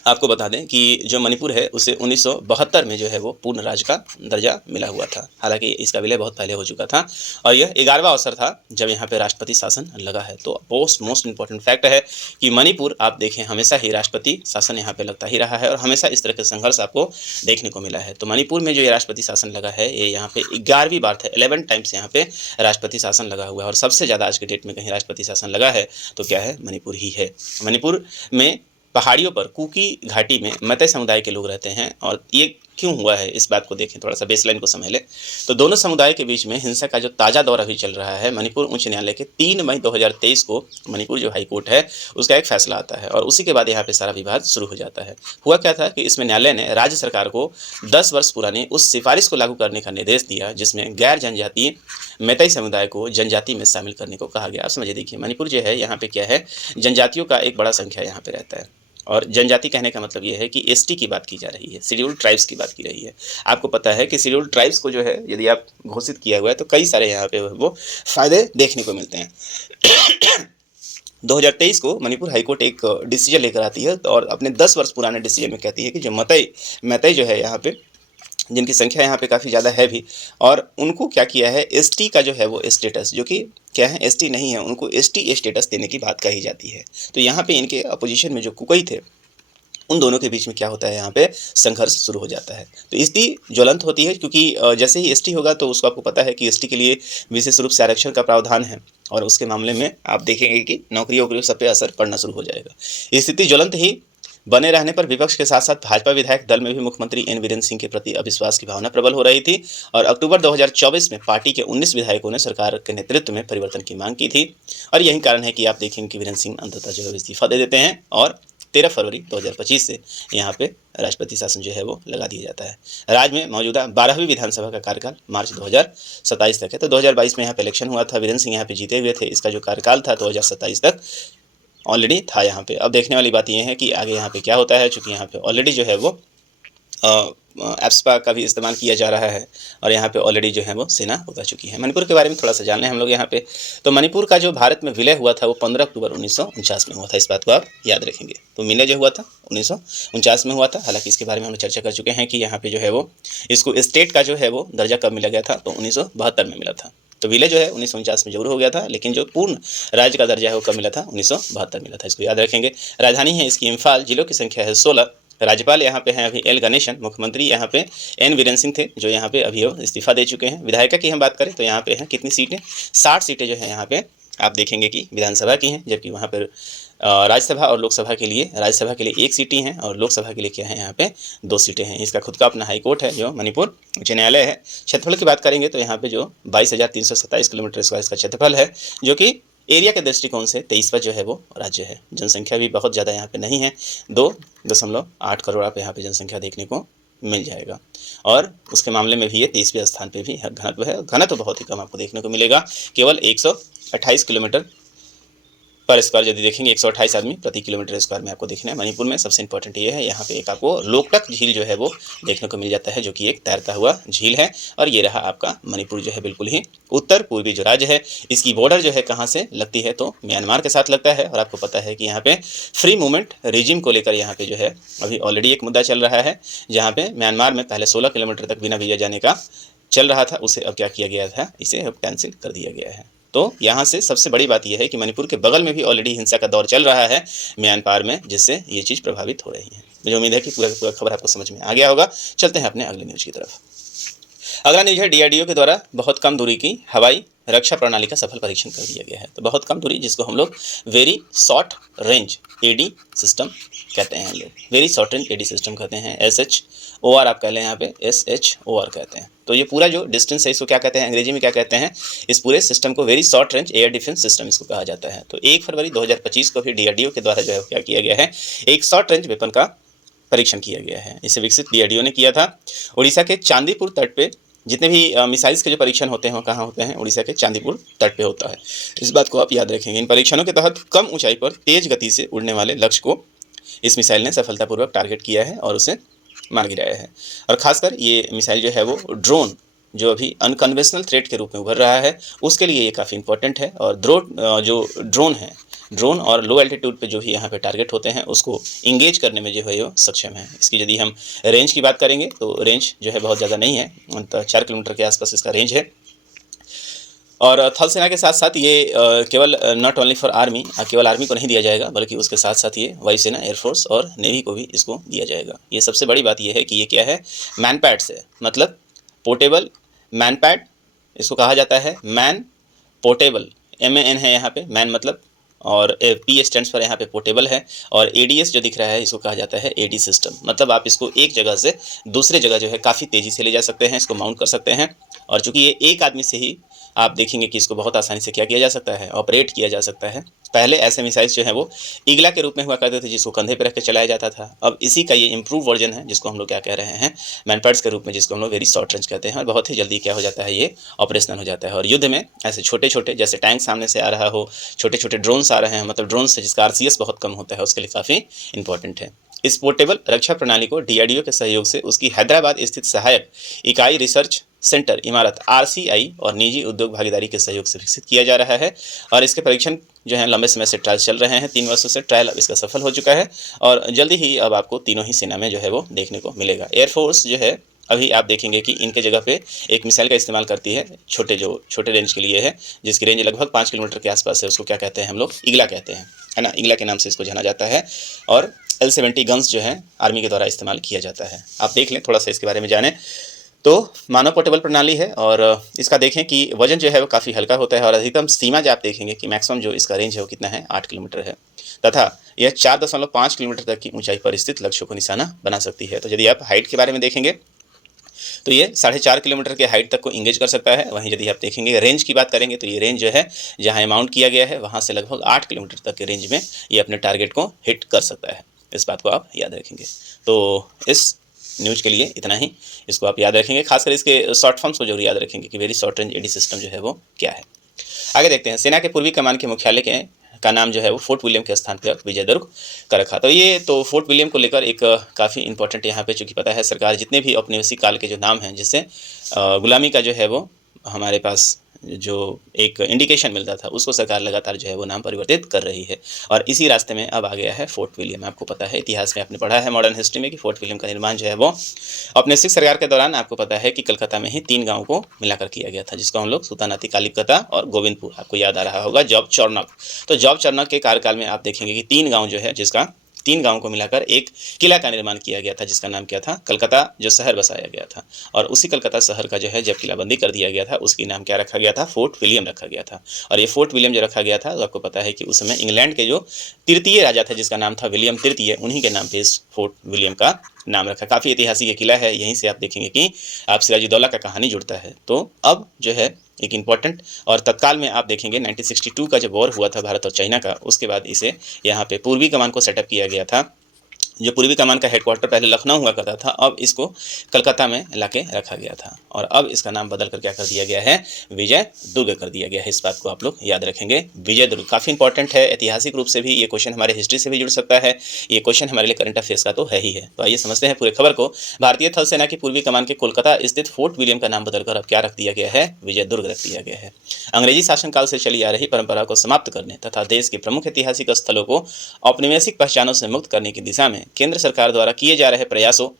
आपको बता दें कि जो मणिपुर है उसे 1972 में जो है वो पूर्ण राज्य का दर्जा मिला हुआ था। हालांकि इसका विलय बहुत पहले हो चुका था और यह 11वां अवसर था जब यहाँ पे राष्ट्रपति शासन लगा है। तो मोस्ट इंपॉर्टेंट फैक्ट है कि मणिपुर आप देखें हमेशा ही राष्ट्रपति शासन यहाँ पे लगता ही रहा है और हमेशा इस तरह के संघर्ष आपको देखने को मिला है। तो मणिपुर में जो ये राष्ट्रपति शासन लगा है ये यहाँ पे 11वीं बार था, 11 टाइम्स यहाँ पे राष्ट्रपति शासन लगा हुआ है और सबसे ज़्यादा आज के डेट में कहीं राष्ट्रपति शासन लगा है तो क्या है, मणिपुर ही है। मणिपुर में पहाड़ियों पर कुकी घाटी में मैतेई समुदाय के लोग रहते हैं और ये क्यों हुआ है, इस बात को देखें, थोड़ा सा बेसलाइन को समझ लें। तो दोनों समुदाय के बीच में हिंसा का जो ताज़ा दौर अभी चल रहा है, मणिपुर उच्च न्यायालय के 3 मई 2023 को मणिपुर जो हाई कोर्ट है उसका एक फैसला आता है और उसी के बाद यहाँ पे सारा विवाद शुरू हो जाता है। हुआ क्या था कि इसमें न्यायालय ने राज्य सरकार को 10 वर्ष पुरानी उस सिफारिश को लागू करने का निर्देश दिया जिसमें गैर जनजातीय मैतई समुदाय को जनजाति में शामिल करने को कहा गया। आप समझिए, देखिए मणिपुर जो है यहाँ पे क्या है, जनजातियों का एक बड़ा संख्या यहाँ पे रहता है और जनजाति कहने का मतलब ये है कि एसटी की बात की जा रही है, शेड्यूल्ड ट्राइब्स की बात की रही है। आपको पता है कि शेड्यूल्ड ट्राइब्स को जो है यदि आप घोषित किया हुआ है तो कई सारे यहाँ पे वो फायदे देखने को मिलते हैं। 2023 को मणिपुर हाईकोर्ट एक डिसीजन लेकर आती है और अपने 10 वर्ष पुराने डिसीजन में कहती है कि जो मैतई जो है यहाँ पे, जिनकी संख्या यहाँ पे काफ़ी ज़्यादा है भी, और उनको क्या किया है, एसटी का जो है वो स्टेटस, जो कि क्या है एसटी नहीं है, उनको एसटी स्टेटस देने की बात कही जाती है। तो यहाँ पे इनके अपोजिशन में जो कुकई थे उन दोनों के बीच में क्या होता है, यहाँ पे संघर्ष शुरू हो जाता है। तो एसटी ज्वलंत होती है क्योंकि जैसे ही एसटी होगा तो उसको आपको पता है कि एसटी के लिए विशेष रूप से आरक्षण का प्रावधान है और उसके मामले में आप देखेंगे कि नौकरी वोकरियों सब पे असर पड़ना शुरू हो जाएगा। स्थिति ज्वलंत ही बने रहने पर विपक्ष के साथ साथ भाजपा विधायक दल में भी मुख्यमंत्री एन वीरेंद्र सिंह के प्रति अविश्वास की भावना प्रबल हो रही थी और अक्टूबर 2024 में पार्टी के 19 विधायकों ने सरकार के नेतृत्व में परिवर्तन की मांग की थी और यही कारण है कि आप देखेंगे कि वीरेंद्र सिंह अंततः जो है इस्तीफा दे देते हैं और 13 फरवरी 2025 से यहाँ पे राष्ट्रपति शासन जो है वो लगा दिया जाता है। राज्य में मौजूदा 12वीं विधानसभा का कार्यकाल मार्च 2027 तक है। तो 2022 में यहाँ पे इलेक्शन हुआ था, वीरेंद्र सिंह यहाँ पे जीते हुए थे, इसका जो कार्यकाल था 2027 तक ऑलरेडी था यहाँ पे। अब देखने वाली बात ये है कि आगे यहाँ पे क्या होता है, चूँकि यहाँ पे ऑलरेडी जो है वो एप्सपा का भी इस्तेमाल किया जा रहा है और यहाँ पे ऑलरेडी जो है वो सेना उतर चुकी है। मणिपुर के बारे में थोड़ा सा जान लें हम लोग यहाँ पे। तो मणिपुर का जो भारत में विलय हुआ था वो 15 अक्टूबर 1949 में हुआ था, इस बात को आप याद रखेंगे। तो विलय जो हुआ था 1949 में हुआ था। हालांकि इसके बारे में हम चर्चा कर चुके हैं कि यहाँ पे जो है वो इसको स्टेट का जो है वो दर्जा कब मिला गया था, तो 1972 में मिला था। तो विलय जो है 1949 में जरूर हो गया था, लेकिन जो पूर्ण राज्य का दर्जा है वो कब मिला था, 1972 मिला था, इसको याद रखेंगे। राजधानी है इसकी इम्फाल, जिलों की संख्या है 16। राज्यपाल यहाँ पे हैं अभी एल गणेशन, मुख्यमंत्री यहाँ पे एन वीरेंद्र सिंह थे जो यहाँ पे अभी इस्तीफा दे चुके हैं। विधायिका की हम बात करें तो यहाँ पे हैं कितनी सीटें, 60 सीटें जो है यहाँ पे आप देखेंगे कि विधानसभा की हैं, जबकि वहाँ पर राज्यसभा और लोकसभा के लिए, राज्यसभा के लिए 1 सीटें हैं और लोकसभा के लिए क्या है यहाँ पे 2 सीटें हैं। इसका खुद का अपना हाई कोर्ट है जो मणिपुर उच्च न्यायालय है। क्षेत्रफल की बात करेंगे तो यहाँ पे जो 22,327 किलोमीटर स्क्वायर इसका क्षेत्रफल है, जो कि एरिया के दृष्टिकोण से 23वां जो है वो राज्य है। जनसंख्या भी बहुत ज़्यादा यहाँ पे नहीं है, 2.8 करोड़ आप यहाँ पे जनसंख्या देखने को मिल जाएगा और उसके मामले में भी ये 23वें स्थान पे भी घनत्व है। घनत्व बहुत ही कम आपको देखने को मिलेगा, केवल 128 किलोमीटर पर स्क्वायर यदि देखेंगे 128 आदमी प्रति किलोमीटर स्क्वायर में आपको देखना है। मणिपुर में सबसे इंपॉर्टेंट ये है, यहाँ पे एक आपको लोकटक झील जो है वो देखने को मिल जाता है, जो कि एक तैरता हुआ झील है। और ये रहा आपका मणिपुर जो है बिल्कुल ही उत्तर पूर्वी जो राज्य है, इसकी बॉर्डर जो है कहाँ से लगती है, तो म्यांमार के साथ लगता है। और आपको पता है कि यहाँ पे फ्री मूवमेंट रिजिम को लेकर यहाँ पे जो है अभी ऑलरेडी एक मुद्दा चल रहा है, जहाँ पे म्यांमार में पहले 16 किलोमीटर तक बिना वीजा जाने का चल रहा था, उसे अब क्या किया गया था, इसे अब कैंसिल कर दिया गया है। तो यहाँ से सबसे बड़ी बात यह है कि मणिपुर के बगल में भी ऑलरेडी हिंसा का दौर चल रहा है म्यांमार में, जिससे ये चीज़ प्रभावित हो रही है। मुझे उम्मीद है कि पूरा खबर आपको समझ में आ गया होगा। चलते हैं अपने अगले न्यूज़ की तरफ। अगला न्यूज़ है डीआरडीओ के द्वारा बहुत कम दूरी की हवाई रक्षा प्रणाली का सफल परीक्षण कर दिया गया है। तो बहुत कम दूरी, जिसको हम लोग very short range eddy system कहते हैं, हम लोग very short range eddy system कहते हैं, SHOR आप कह लें, यहाँ पे SHOR कहते हैं। तो ये पूरा जो डिस्टेंस है इसको क्या कहते हैं, अंग्रेजी में क्या कहते हैं, इस पूरे सिस्टम को very short range air defence system इसको कहा जाता है। तो 1 फरवरी 2025 को भी डीआरडीओ के द्वारा जो है क्या किया गया है, एक शॉर्ट रेंज वेपन का परीक्षण किया गया है। इसे विकसित डीआरडीओ ने किया था। उड़ीसा के चांदीपुर तट पे जितने भी मिसाइल्स के जो परीक्षण होते हैं वो कहाँ होते हैं, उड़ीसा के चांदीपुर तट पे होता है। इस बात को आप याद रखेंगे। इन परीक्षणों के तहत कम ऊंचाई पर तेज गति से उड़ने वाले लक्ष्य को इस मिसाइल ने सफलतापूर्वक टारगेट किया है और उसे मार गिराया है। और खासकर ये मिसाइल जो है वो ड्रोन, जो अभी अनकन्वेंशनल थ्रेट के रूप में उभर रहा है, उसके लिए ये काफ़ी इंपॉर्टेंट है। और जो ड्रोन है, ड्रोन और लो एल्टीट्यूड पे जो भी यहाँ पे टारगेट होते हैं उसको इंगेज करने में जो है वो सक्षम है। इसकी यदि हम रेंज की बात करेंगे तो रेंज जो है बहुत ज़्यादा नहीं है, 4 किलोमीटर के आसपास इसका रेंज है। और थल सेना के साथ साथ ये केवल नॉट ओनली फॉर आर्मी, केवल आर्मी को नहीं दिया जाएगा, बल्कि उसके साथ साथ ये वायुसेना, एयरफोर्स और नेवी को भी इसको दिया जाएगा। ये सबसे बड़ी बात ये है कि ये क्या है, मैनपैड से, मतलब पोर्टेबल मैनपैड इसको कहा जाता है। मैन पोर्टेबल, MAN है यहाँ पे, मैन मतलब और पी स्टैंड्स पर यहाँ पे पोर्टेबल है, और एडीएस जो दिख रहा है इसको कहा जाता है एडी सिस्टम, मतलब आप इसको एक जगह से दूसरे जगह जो है काफ़ी तेज़ी से ले जा सकते हैं, इसको माउंट कर सकते हैं। और चूंकि ये एक आदमी से ही आप देखेंगे कि इसको बहुत आसानी से क्या किया जा सकता है, ऑपरेट किया जा सकता है। पहले ऐसे मिसाइल्स जो है वो ईगला के रूप में हुआ करते थे, जिसको कंधे पे रख के चलाया जाता था। अब इसी का ये इम्प्रूव वर्जन है, जिसको हम लोग क्या कह रहे हैं, मैनपर्ड्स के रूप में, जिसको हम लोग वेरी शॉर्ट रेंज कहते हैं, और बहुत ही जल्दी क्या हो जाता है, ये ऑपरेशनल हो जाता है। और युद्ध में ऐसे छोटे छोटे, जैसे टैंक सामने से आ रहा हो, छोटे छोटे ड्रोन्स आ रहे हैं, मतलब ड्रोन से जिसका आरसीएस बहुत कम होता है, उसके लिए काफ़ी इंपॉर्टेंट है। इस पोर्टेबल रक्षा प्रणाली को डीआरडीओ के सहयोग से उसकी हैदराबाद स्थित सहायक इकाई रिसर्च सेंटर इमारत आरसीआई और निजी उद्योग भागीदारी के सहयोग से विकसित किया जा रहा है। और इसके परीक्षण जो है लंबे समय से ट्रायल चल रहे हैं, 3 वर्षों से ट्रायल अब इसका सफल हो चुका है, और जल्दी ही अब आपको तीनों ही सेना में जो है वो देखने को मिलेगा। एयरफोर्स जो है अभी आप देखेंगे कि इनके जगह पे एक मिसाइल का इस्तेमाल करती है, छोटे रेंज के लिए है, जिसकी रेंज लगभग 5 किलोमीटर के आसपास है। उसको क्या कहते हैं हम लोग, ईगला कहते हैं, है ना, ईगला के नाम से इसको जाना जाता है। और L-70 गन्स जो है आर्मी के द्वारा इस्तेमाल किया जाता है। आप देख लें, थोड़ा सा इसके बारे में जानें। तो मानव पोर्टेबल प्रणाली है, और इसका देखें कि वजन जो है वो काफ़ी हल्का होता है, और अधिकतम सीमा जो आप देखेंगे कि मैक्सिमम जो इसका रेंज है वो कितना है, 8 किलोमीटर है, तथा यह 4.5 किलोमीटर तक की ऊंचाई पर स्थित लक्ष्यों को निशाना बना सकती है। तो यदि आप हाइट के बारे में देखेंगे तो ये 4.5 किलोमीटर के हाइट तक को इंगेज कर सकता है। वहीं यदि आप देखेंगे रेंज की बात करेंगे तो ये रेंज जो है जहाँ माउंट किया गया है वहाँ से लगभग 8 किलोमीटर तक के रेंज में ये अपने टारगेट को हिट कर सकता है। इस बात को आप याद रखेंगे। तो इस न्यूज़ के लिए इतना ही, इसको आप याद रखेंगे, खासकर इसके शॉर्ट फॉर्म्स को जरूर याद रखेंगे कि very short range eddy system जो है वो क्या है। आगे देखते हैं, सेना के पूर्वी कमान के मुख्यालय का नाम जो है वो फोर्ट विलियम के स्थान पर विजयदुर्ग का रखा। तो ये तो फोर्ट विलियम को लेकर एक काफ़ी इंपॉर्टेंट यहाँ पे, चूँकि पता है सरकार जितने भी औपनिवेशिक काल के जो नाम हैं, जिससे गुलामी का जो है वो हमारे पास जो एक इंडिकेशन मिलता था, उसको सरकार लगातार जो है वो नाम परिवर्तित कर रही है, और इसी रास्ते में अब आ गया है फोर्ट विलियम। आपको पता है, इतिहास में आपने पढ़ा है मॉडर्न हिस्ट्री में, कि फोर्ट विलियम का निर्माण जो है वो अपने सिख सरकार के दौरान आपको पता है कि कलकत्ता में ही 3 गाँव को मिलाकर किया गया था, जिसको हम लोग सुल्तानाती कालीकता और गोविंदपुर, आपको याद आ रहा होगा जॉब चौरनक। तो जॉब चौरनक के कार्यकाल में आप देखेंगे कि 3 गाँव जो है, जिसका 3 गाँव को मिलाकर एक किला का निर्माण किया गया था, जिसका नाम क्या था, कलकत्ता जो शहर बसाया गया था। और उसी कलकत्ता शहर का जो है जब किलाबंदी कर दिया गया था, उसकी नाम क्या रखा गया था, फोर्ट विलियम रखा गया था। और ये फोर्ट विलियम जो रखा गया था, तो आपको पता है कि उस समय इंग्लैंड के जो तृतीय राजा थे, जिसका नाम था विलियम तृतीय, उन्हीं के नाम पे इस फोर्ट विलियम का नाम रखा। काफ़ी ऐतिहासिक किला है, यहीं से आप देखेंगे कि आप सिराजुद्दौला का कहानी जुड़ता है। तो अब जो है एक इम्पॉर्टेंट, और तत्काल में आप देखेंगे 1962 का जब वॉर हुआ था भारत और चाइना का, उसके बाद इसे यहाँ पे पूर्वी कमान को सेटअप किया गया था। जो पूर्वी कमान का हेडक्वार्टर पहले लखनऊ हुआ करता था, अब इसको कलकत्ता में लाके रखा गया था, और अब इसका नाम बदल कर क्या कर दिया गया है, विजय दुर्ग कर दिया गया है। इस बात को आप लोग याद रखेंगे। विजय दुर्ग काफ़ी इंपॉर्टेंट है, ऐतिहासिक रूप से भी ये क्वेश्चन हमारे हिस्ट्री से भी जुड़ सकता है, ये क्वेश्चन हमारे लिए करंट अफेयर्स का तो है ही है। तो आइए समझते हैं पूरे खबर को। भारतीय थल सेना की पूर्वी कमान के कोलकाता स्थित फोर्ट विलियम का नाम बदलकर अब क्या रख दिया गया है, विजय दुर्ग रख दिया गया है। अंग्रेजी शासनकाल से चली आ रही परंपरा को समाप्त करने तथा देश के प्रमुख ऐतिहासिक स्थलों को औपनिवेशिक पहचानों से मुक्त करने की दिशा में केंद्र सरकार द्वारा किए जा रहे प्रयासों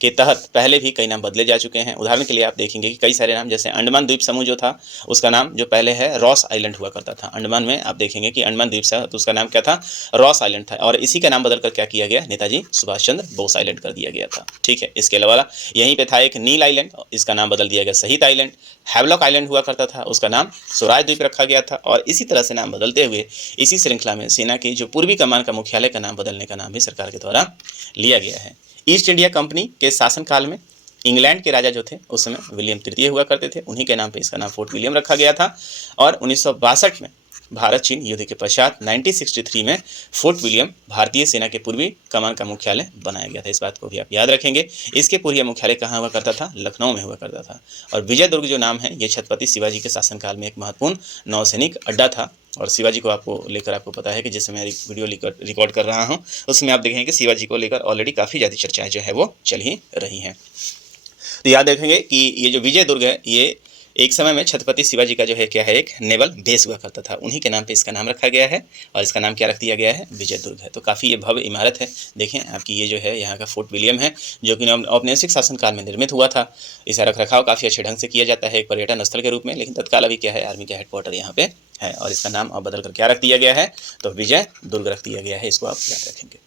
के तहत पहले भी कई नाम बदले जा चुके हैं। उदाहरण के लिए आप देखेंगे कि कई सारे नाम, जैसे अंडमान द्वीप समूह जो था, उसका नाम जो पहले है रॉस आइलैंड हुआ करता था। अंडमान में आप देखेंगे कि अंडमान द्वीप से, तो उसका नाम क्या था, रॉस आइलैंड था, और इसी का नाम बदलकर क्या किया गया, नेताजी सुभाष चंद्र बोस आइलैंड कर दिया गया था। ठीक है, इसके अलावा यहीं पे था एक नील आइलैंड, इसका नाम बदल दिया गया शहीद आइलैंड। हैवलॉक आइलैंड हुआ करता था, उसका नाम स्वराज द्वीप रखा गया था। और इसी तरह से नाम बदलते हुए इसी श्रृंखला में सेना की जो पूर्वी कमान का मुख्यालय का नाम बदलने का नाम भी सरकार के द्वारा लिया गया है। ईस्ट इंडिया कंपनी के शासनकाल में इंग्लैंड के राजा जो थे उस समय विलियम तृतीय हुआ करते थे, उन्हीं के नाम पे इसका नाम फोर्ट विलियम रखा गया था। और 1962 में भारत चीन युद्ध के पश्चात 1963 में फोर्ट विलियम भारतीय सेना के पूर्वी कमान का मुख्यालय बनाया गया था। इस बात को भी आप याद रखेंगे। इसके पूर्व मुख्यालय कहाँ हुआ करता था, लखनऊ में हुआ करता था। और विजय दुर्ग जो नाम है, ये छत्रपति शिवाजी के शासनकाल में एक महत्वपूर्ण नौसैनिक अड्डा था। और शिवाजी को आपको पता है कि जिस समय वीडियो रिकॉर्ड कर रहा हूँ उसमें आप देखेंगे कि शिवाजी को लेकर ऑलरेडी काफ़ी ज़्यादा चर्चाएं जो है वो चल ही रही हैं। तो याद रखेंगे कि ये जो विजय दुर्ग है, ये एक समय में छत्रपति शिवाजी का जो है क्या है, एक नेवल बेस हुआ करता था, उन्हीं के नाम पे इसका नाम रखा गया है। और इसका नाम क्या रख दिया गया है, विजय दुर्ग है। तो काफ़ी ये भव्य इमारत है। देखें आपकी ये जो है यहाँ का फोर्ट विलियम है, जो कि औपनिवेशिक शासनकाल में निर्मित हुआ था। इसका रखरखाव काफ़ी अच्छे ढंग से किया जाता है एक पर्यटन स्थल के रूप में, लेकिन तत्काल अभी क्या है, आर्मी का हेडक्वार्टर यहाँ पे है। और इसका नाम अब बदल कर क्या रख दिया गया है, तो विजय दुर्ग रख दिया गया है। इसको आप याद रखेंगे।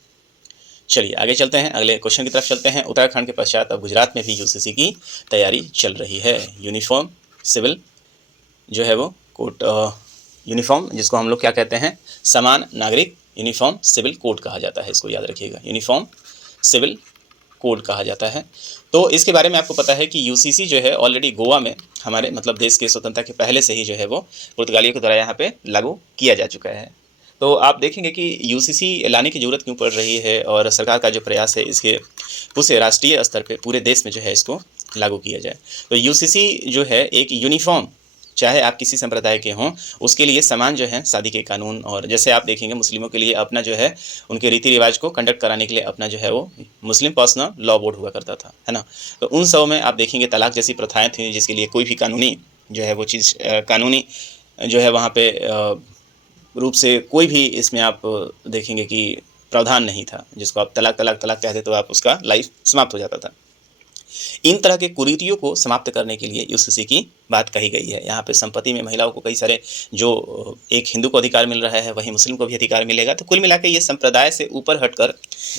चलिए आगे चलते हैं, अगले क्वेश्चन की तरफ चलते हैं। उत्तराखंड के पश्चात अब गुजरात में भी यूसीसी की तैयारी चल रही है। यूनिफॉर्म सिविल जो है वो कोर्ट यूनिफॉर्म, जिसको हम लोग क्या कहते हैं, समान नागरिक यूनिफॉर्म सिविल कोड कहा जाता है, इसको याद रखिएगा, यूनिफॉर्म सिविल कोड कहा जाता है। तो इसके बारे में आपको पता है कि यूसीसी जो है ऑलरेडी गोवा में हमारे मतलब देश के स्वतंत्रता के पहले से ही जो है वो पुर्तगालियों के द्वारा यहाँ पे लागू किया जा चुका है। तो आप देखेंगे कि यूसीसी लाने की ज़रूरत क्यों पड़ रही है, और सरकार का जो प्रयास है इसके पूरे राष्ट्रीय स्तर पे पूरे देश में जो है इसको लागू किया जाए। तो यूसीसी जो है एक यूनिफॉर्म, चाहे आप किसी संप्रदाय के हों, उसके लिए समान जो है शादी के कानून, और जैसे आप देखेंगे मुस्लिमों के लिए अपना जो है उनके रीति रिवाज को कंडक्ट कराने के लिए अपना जो है वो मुस्लिम पर्सनल लॉ बोर्ड हुआ करता था, है ना। तो उन सब में आप देखेंगे तलाक जैसी प्रथाएं थी, जिसके लिए कोई भी कानूनी जो है वो चीज़ कानूनी जो है वहाँ पे रूप से कोई भी इसमें आप देखेंगे कि प्रावधान नहीं था, जिसको आप तलाक तलाक तलाक कहते तो आप उसका लाइफ समाप्त हो जाता था। इन तरह के कुरीतियों को समाप्त करने के लिए यूसीसी की बात कही गई है। यहाँ पे संपत्ति में महिलाओं को कई सारे जो एक हिंदू को अधिकार मिल रहा है वहीं मुस्लिम को भी अधिकार मिलेगा। तो कुल मिला के ये संप्रदाय से ऊपर हटकर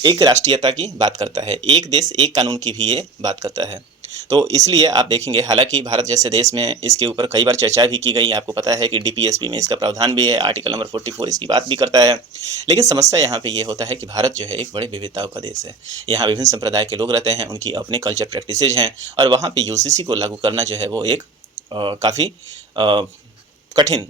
एक राष्ट्रीयता की बात करता है, एक देश एक कानून की भी ये बात करता है। तो इसलिए आप देखेंगे हालांकि भारत जैसे देश में इसके ऊपर कई बार चर्चा भी की गई। आपको पता है कि डीपीएसपी में इसका प्रावधान भी है, आर्टिकल नंबर 44 इसकी बात भी करता है। लेकिन समस्या यहाँ पे ये होता है कि भारत जो है एक बड़े विविधताओं का देश है। यहाँ विभिन्न संप्रदाय के लोग रहते हैं, उनकी अपने कल्चर प्रैक्टिसेज हैं, और वहाँ पे यूसीसी को लागू करना जो है वो एक काफ़ी कठिन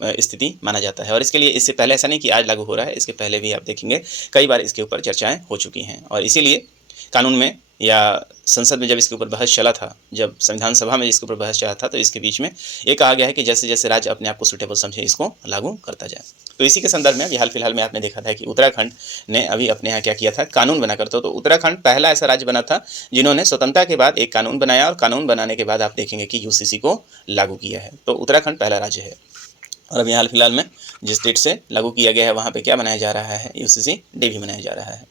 स्थिति माना जाता है। और इसके लिए इससे पहले ऐसा नहीं कि आज लागू हो रहा है, इसके पहले भी आप देखेंगे कई बार इसके ऊपर चर्चाएँ हो चुकी हैं। और इसीलिए कानून में या संसद में जब इसके ऊपर बहस चला था, जब संविधान सभा में इसके ऊपर बहस चला था, तो इसके बीच में ये कहा गया है कि जैसे जैसे राज्य अपने आप को सूटेबल समझे इसको लागू करता जाए। तो इसी के संदर्भ में अभी हाल फिलहाल में आपने देखा था कि उत्तराखंड ने अभी अपने यहाँ क्या किया था, कानून बना करता। तो उत्तराखंड पहला ऐसा राज्य बना था जिन्होंने स्वतंत्रता के बाद एक कानून बनाया, और कानून बनाने के बाद आप देखेंगे कि यूसीसी को लागू किया है। तो उत्तराखंड पहला राज्य है। और अभी हाल फिलहाल में जिस डेट से लागू किया गया है वहाँ पर क्या मनाया जा रहा है, यूसीसी डे भी मनाया जा रहा है।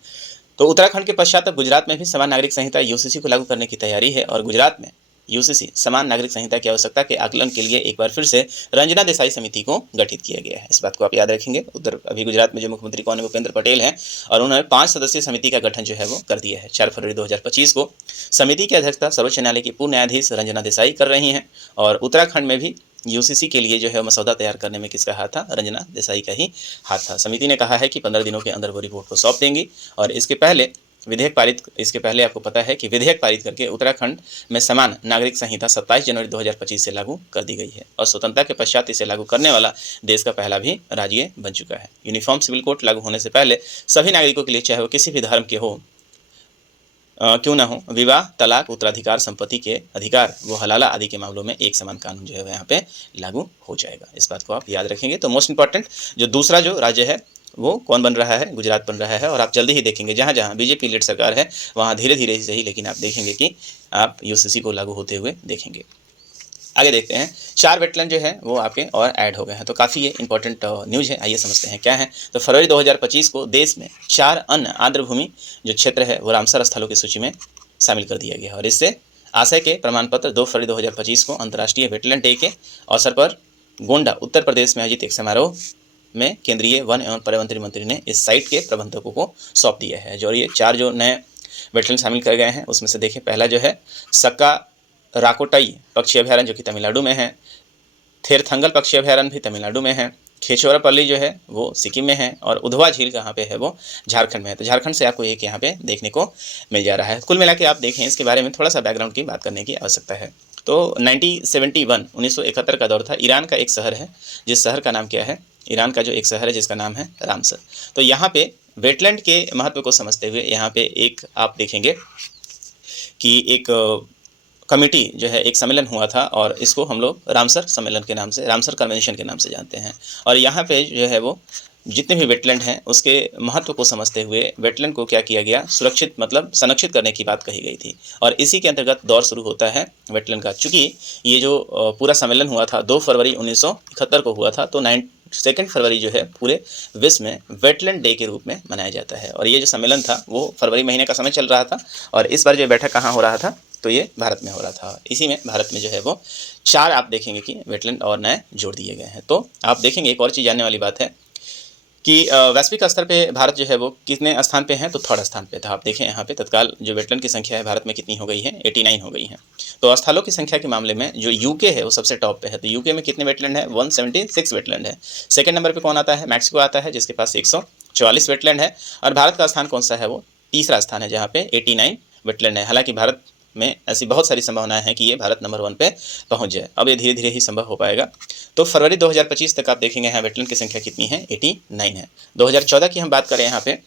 तो उत्तराखंड के पश्चात अब गुजरात में भी समान नागरिक संहिता यूसीसी को लागू करने की तैयारी है, और गुजरात में यूसीसी समान नागरिक संहिता की आवश्यकता के आकलन के लिए एक बार फिर से रंजना देसाई समिति को गठित किया गया है। इस बात को आप याद रखेंगे। अभी गुजरात में जो मुख्यमंत्री कौन है, भूपेंद्र पटेल हैं, और उन्होंने 5 सदस्यीय समिति का गठन जो है वो कर दिया है। 4 फरवरी 2025 को समिति की अध्यक्षता सर्वोच्च न्यायालय की पूर्व न्यायाधीश रंजना देसाई कर रही हैं। और उत्तराखंड में भी यूसीसी के लिए जो है मसौदा तैयार करने में किसका हाथ था, रंजना देसाई का ही हाथ था। समिति ने कहा है कि 15 दिनों के अंदर वो रिपोर्ट को सौंप देंगी। और इसके पहले आपको पता है कि विधेयक पारित करके उत्तराखंड में समान नागरिक संहिता 27 जनवरी 2025 से लागू कर दी गई है, और स्वतंत्रता के पश्चात इसे लागू करने वाला देश का पहला भी राज्य ये बन चुका है। यूनिफॉर्म सिविल कोड लागू होने से पहले सभी नागरिकों के लिए, चाहे वो किसी भी धर्म के हो क्यों ना हो, विवाह, तलाक, उत्तराधिकार, संपत्ति के अधिकार, वो हलाला आदि के मामलों में एक समान कानून जो है यहाँ पे लागू हो जाएगा। इस बात को आप याद रखेंगे। तो मोस्ट इंपॉर्टेंट जो दूसरा जो राज्य है वो कौन बन रहा है, गुजरात बन रहा है। और आप जल्दी ही देखेंगे जहाँ जहाँ बीजेपी लीड सरकार है वहाँ धीरे धीरे ही सही, लेकिन आप देखेंगे कि आप यूसीसी को लागू होते हुए देखेंगे। आगे देखते हैं, 4 वेटलैंड जो है वो आपके और ऐड हो गए हैं। तो काफ़ी ये इंपॉर्टेंट न्यूज़ है, आइए समझते हैं क्या है। तो फरवरी 2025 को देश में 4 अन्य आर्द्र भूमि जो क्षेत्र है वो रामसर स्थलों की सूची में शामिल कर दिया गया। और इससे आशय के प्रमाण पत्र 2 फरवरी 2025 को अंतर्राष्ट्रीय वेटलैंड डे के अवसर पर गोंडा उत्तर प्रदेश में आयोजित एक समारोह में केंद्रीय वन एवं पर्यावरण मंत्री ने इस साइट के प्रबंधकों को सौंप दिया है। जो ये 4 जो नए वेटलैंड शामिल कर गए हैं उसमें से देखिए, पहला जो है सक्का राकोटाई पक्षी अभ्यारण्य जो कि तमिलनाडु में है, थेरथंगल पक्षी अभ्यारण्य भी तमिलनाडु में है, खेचोरापल्ली जो है वो सिक्किम में है, और उधवा झील कहाँ पे है, वो झारखंड में है। तो झारखंड से आपको एक यहाँ पे देखने को मिल जा रहा है। कुल मिला के आप देखें इसके बारे में थोड़ा सा बैकग्राउंड की बात करने की आवश्यकता है। तो 1971 का दौर था। ईरान का एक शहर है, जिस शहर का नाम क्या है, ईरान का जो एक शहर है जिसका नाम है रामसर। तो यहाँ पे वेटलैंड के महत्व को समझते हुए यहाँ पे एक आप देखेंगे कि एक कमेटी जो है, एक सम्मेलन हुआ था, और इसको हम लोग रामसर सम्मेलन के नाम से, रामसर कन्वेंशन के नाम से जानते हैं। और यहाँ पे जो है वो जितने भी वेटलैंड हैं उसके महत्व को समझते हुए वेटलैंड को क्या किया गया, सुरक्षित मतलब संरक्षित करने की बात कही गई थी। और इसी के अंतर्गत दौर शुरू होता है वेटलैंड का। चूँकि ये जो पूरा सम्मेलन हुआ था 2 फरवरी 1971 को हुआ था, तो 2 फरवरी जो है पूरे विश्व में वेटलैंड डे के रूप में मनाया जाता है। और ये जो सम्मेलन था वो फरवरी महीने का समय चल रहा था, और इस बार जो बैठक कहाँ हो रहा था, तो ये भारत में हो रहा था। इसी में भारत में जो है वो 4 आप देखेंगे कि वेटलैंड और नए जोड़ दिए गए हैं। तो आप देखेंगे एक और चीज़ जानने वाली बात है कि वैश्विक स्तर पे भारत जो है वो कितने स्थान पे है, तो थर्ड स्थान पे था। आप देखें यहाँ पे तत्काल जो वेटलैंड की संख्या है भारत में कितनी हो गई है, 89 हो गई है। तो स्थलों की संख्या के मामले में जो यूके है वो सबसे टॉप पे है। तो यूके में कितने वेटलैंड है, 176 वेटलैंड है। सेकंड नंबर पे कौन आता है, मैक्सिको आता है जिसके पास 144 वेटलैंड है। और भारत का स्थान कौन सा है, वो तीसरा स्थान है जहाँ पे 89 वेटलैंड है। हालांकि भारत में ऐसी बहुत सारी संभावनाएं हैं कि ये भारत नंबर 1 पे पहुंच जाए। अब ये धीरे धीरे ही संभव हो पाएगा। तो फरवरी 2025 तक आप देखेंगे यहाँ वेटलैंड की संख्या कितनी है, 89 है। 2014 की हम बात करें यहाँ पे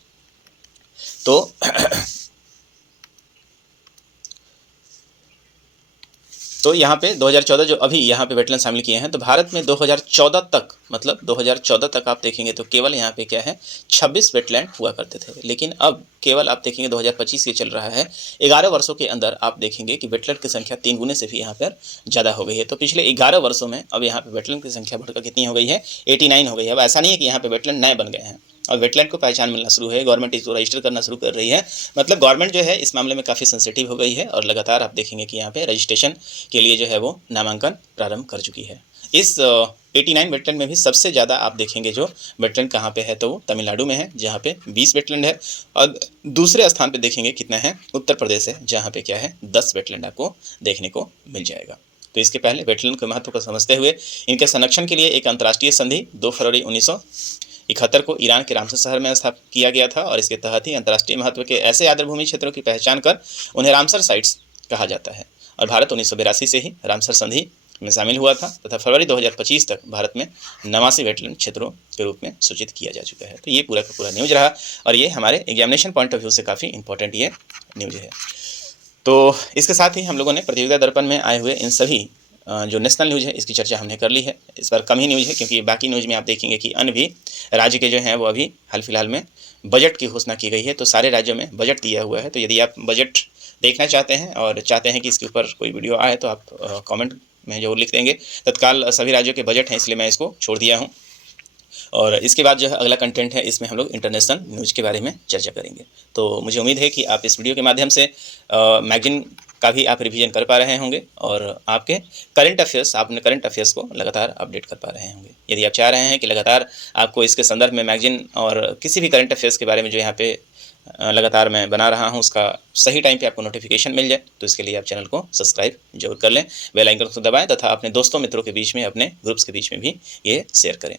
तो यहाँ पे 2014 जो अभी यहाँ पे वेटलैंड शामिल किए हैं, तो भारत में 2014 तक, मतलब 2014 तक आप देखेंगे तो केवल यहाँ पे क्या है, 26 वेटलैंड हुआ करते थे। लेकिन अब केवल आप देखेंगे 2025 ये चल रहा है, 11 वर्षों के अंदर आप देखेंगे कि वेटलैंड की संख्या 3 गुने से भी यहाँ पर ज़्यादा हो गई है। तो पिछले 11 वर्षों में अब यहाँ पे वेटलैंड की संख्या बढ़कर कितनी हो गई है, 89 हो गई है। अब ऐसा नहीं है कि यहाँ पे वेटलैंड नए बन गए हैं, और वेटलैंड को पहचान मिलना शुरू है, गवर्नमेंट इसको रजिस्टर करना शुरू कर रही है। मतलब गवर्नमेंट जो है इस मामले में काफ़ी सेंसिटिव हो गई है, और लगातार आप देखेंगे कि यहाँ पे रजिस्ट्रेशन के लिए जो है वो नामांकन प्रारंभ कर चुकी है। इस 89 वेटलैंड में भी सबसे ज़्यादा आप देखेंगे जो वेटलैंड कहाँ पे है, तो वो तमिलनाडु में है जहाँ पे 20 वेटलैंड है। और दूसरे स्थान पे देखेंगे कितना है, उत्तर प्रदेश है जहाँ पे क्या है, 10 वेटलैंड आपको देखने को मिल जाएगा। तो इसके पहले वेटलैंड के महत्व को समझते हुए इनके संरक्षण के लिए एक अंतर्राष्ट्रीय संधि 2 फरवरी 1971 को ईरान के रामसर शहर में स्थापित किया गया था, और इसके तहत ही अंतर्राष्ट्रीय महत्व के ऐसे आर्द्रभूमि क्षेत्रों की पहचान कर उन्हें रामसर साइट्स कहा जाता है। और भारत 1982 से ही रामसर संधि में शामिल हुआ था तथा फरवरी 2025 तक भारत में 89 वेटलैंड क्षेत्रों के रूप में सूचित किया जा चुका है। तो ये पूरा का पूरा न्यूज़ रहा, और ये हमारे एग्जामिनेशन पॉइंट ऑफ व्यू से काफ़ी इंपॉर्टेंट ये न्यूज़ है। तो इसके साथ ही हम लोगों ने प्रतियोगिता दर्पण में आए हुए इन सभी जो नेशनल न्यूज़ है इसकी चर्चा हमने कर ली है। इस बार कम ही न्यूज़ है, क्योंकि बाकी न्यूज़ में आप देखेंगे कि अन्य भी राज्य के जो हैं वो अभी हाल फिलहाल में बजट की घोषणा की गई है। तो सारे राज्यों में बजट दिया हुआ है। तो यदि आप बजट देखना चाहते हैं और चाहते हैं कि इसके ऊपर कोई वीडियो आए, तो आप कमेंट में जरूर लिख देंगे। तत्काल सभी राज्यों के बजट हैं, इसलिए मैं इसको छोड़ दिया हूँ। और इसके बाद जो है अगला कंटेंट है, इसमें हम लोग इंटरनेशनल न्यूज़ के बारे में चर्चा करेंगे। तो मुझे उम्मीद है कि आप इस वीडियो के माध्यम से मैगजीन का भी आप रिवीजन कर पा रहे होंगे, और आपके करंट अफेयर्स, आपने करंट अफेयर्स को लगातार अपडेट कर पा रहे होंगे। यदि आप चाह रहे हैं कि लगातार आपको इसके संदर्भ में मैगजीन और किसी भी करंट अफेयर्स के बारे में जो यहाँ पे लगातार मैं बना रहा हूँ उसका सही टाइम पे आपको नोटिफिकेशन मिल जाए, तो इसके लिए आप चैनल को सब्सक्राइब जरूर कर लें, बेल आइकन को दबाएं तथा अपने दोस्तों मित्रों के बीच में, अपने ग्रुप्स के बीच में भी ये शेयर करें।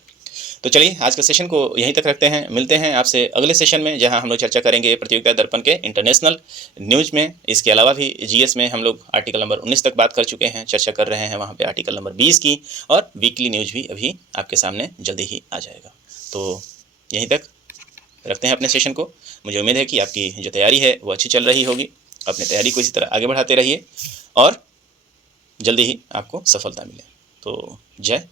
तो चलिए आज के सेशन को यहीं तक रखते हैं। मिलते हैं आपसे अगले सेशन में, जहां हम लोग चर्चा करेंगे प्रतियोगिता दर्पण के इंटरनेशनल न्यूज़ में। इसके अलावा भी जीएस में हम लोग आर्टिकल नंबर 19 तक बात कर चुके हैं, चर्चा कर रहे हैं वहां पे आर्टिकल नंबर 20 की, और वीकली न्यूज़ भी अभी आपके सामने जल्दी ही आ जाएगा। तो यहीं तक रखते हैं अपने सेशन को। मुझे उम्मीद है कि आपकी जो तैयारी है वो अच्छी चल रही होगी। अपनी तैयारी को इसी तरह आगे बढ़ाते रहिए, और जल्दी ही आपको सफलता मिले। तो जय